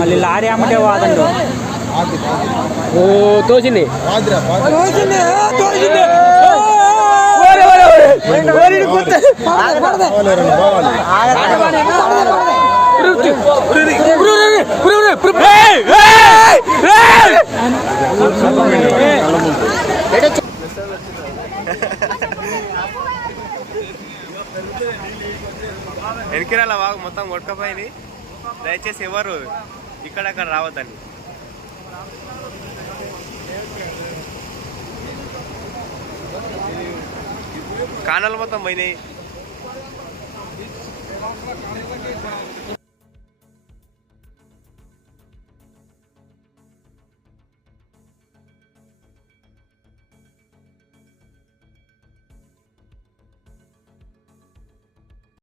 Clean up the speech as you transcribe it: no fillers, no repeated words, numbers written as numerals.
మళ్ళీ లారీ అమ్మటే వాదండు ఓ తోసింది వెనకిరాల బాగా మొత్తం కొట్టుకపోయింది. దయచేసి ఎవరు ఇక్కడక్కడ రావద్దండి. కానాలు మొత్తం పోయినాయి.